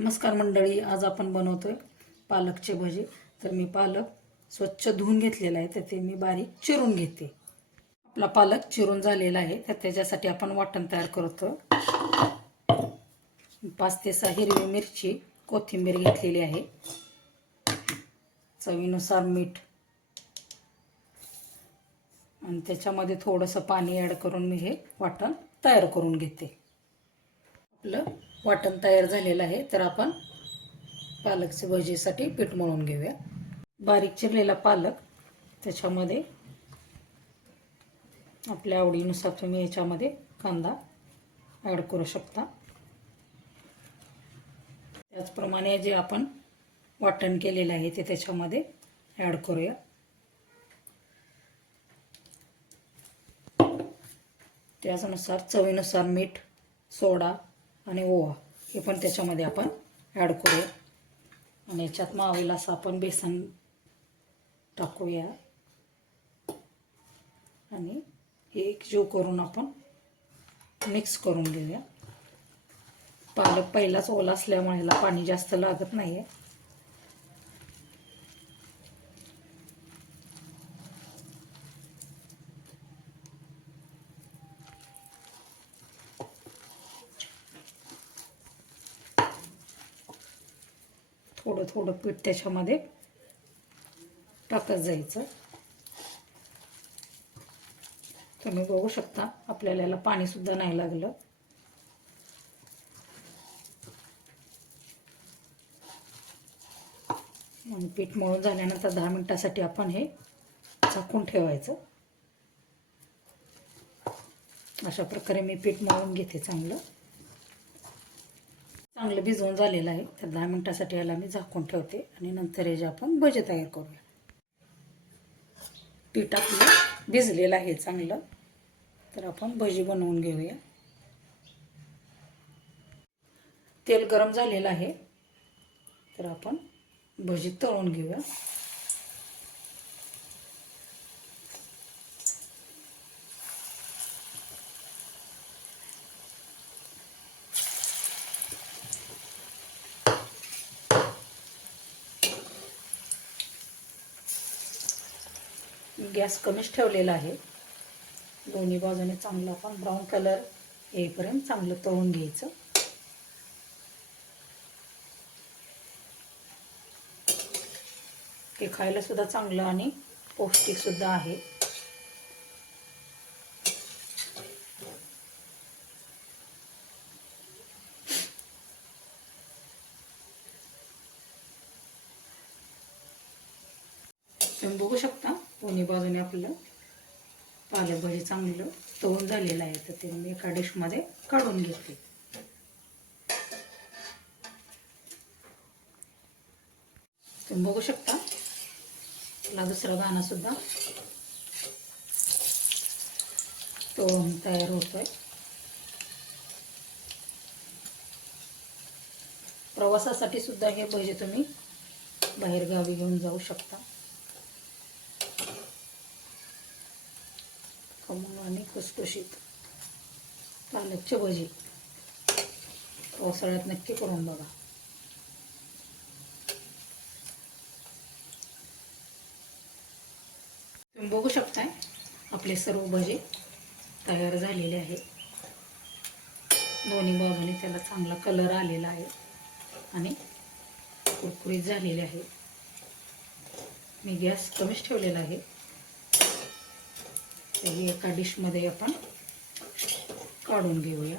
नमस्कार मंडळी, आज आपण बनवतोय पालकचे भजे. तर मी पालक स्वच्छ धुवून घेतलेला आहे, तर ते मी बारीक चिरून घेते. आपला पालक चिरून झालेला आहे, तर त्याच्यासाठी आपण वाटण तयार करतो. 5 ते 6 हिरवी मिरची, कोथिंबीर घेतलेली आहे, चवीनुसार मीठ आणि त्याच्यामध्ये थोडंसं पाणी ॲड करून मी हे वाटण तयार करून घेते. आपलं वाटण तयार झालेलं आहे, तर आपण पालकच्या भजीसाठी पीठ मळून घेऊया. बारीक चिरलेला पालक, त्याच्यामध्ये आपल्या आवडीनुसार तुम्ही याच्यामध्ये कांदा ॲड करू शकता. त्याचप्रमाणे जे आपण वाटण केलेलं आहे ते त्याच्यामध्ये ॲड करूया. त्यानुसार चवीनुसार मीठ, सोडा आणि ओवा हे पण त्याच्यामध्ये आपण ॲड करूया. आणि याच्यात मावेल असं आपण बेसन टाकूया आणि हे एकजीव करून आपण मिक्स करून घेऊया. पालक पहिलाच ओला असल्यामुळे ह्याला पाणी जास्त लागत नाही आहे. थोडं थोडं पीठ त्याच्यामध्ये टाकत जायचं. तुम्ही बघू शकता आपल्याला याला पाणी सुद्धा नाही लागलं. आणि पीठ मळून झाल्यानंतर 10 मिनिटासाठी आपण हे झाकून ठेवायचं. अशा प्रकारे मी पीठ मळून घेते. चांगलं भिजवून झालेलं आहे, तर 10 मिनिटासाठी याला मी झाकून ठेवते आणि नंतर हे जे आपण भजे तयार करूया. पीठ आपलं भिजलेलं आहे चांगलं, तर आपण भजी बनवून घेऊया. तेल गरम झालेलं आहे, तर आपण भजी तळून घेऊया. गॅस कमीच ठेवलेला आहे. दोन्ही बाजूने चांगलं आपण ब्राऊन कलर येईपर्यंत चांगलं तळून घ्यायचं. ते खायला सुद्धा चांगलं आणि पौष्टिक सुद्धा आहे. तुम्ही बघू शकता दोन्ही बाजूने आपलं पालक भजी चांगलं तळून झालेलं आहे, तर ते मी एका डिशमध्ये काढून घेते. तुम्ही बघू शकता आपला दुसरा दाणा सुद्धा तळून तयार होतोय. प्रवासासाठी सुद्धा हे भजी तुम्ही बाहेर गावी घेऊन जाऊ शकता. खमंग आणि खुसखुशीत पालकचे भजी पावसाळ्यात नक्की करून बघा. तुम्ही बघू शकताय आपले सर्व भजे तयार झालेले आहे. दोन्ही बाजूने त्याला चांगला कलर आलेला आहे आणि कुरकुरीत झालेले आहे. मी गॅस कमीच ठेवलेला आहे. एका डिशमध्ये आपण काढून घेऊया.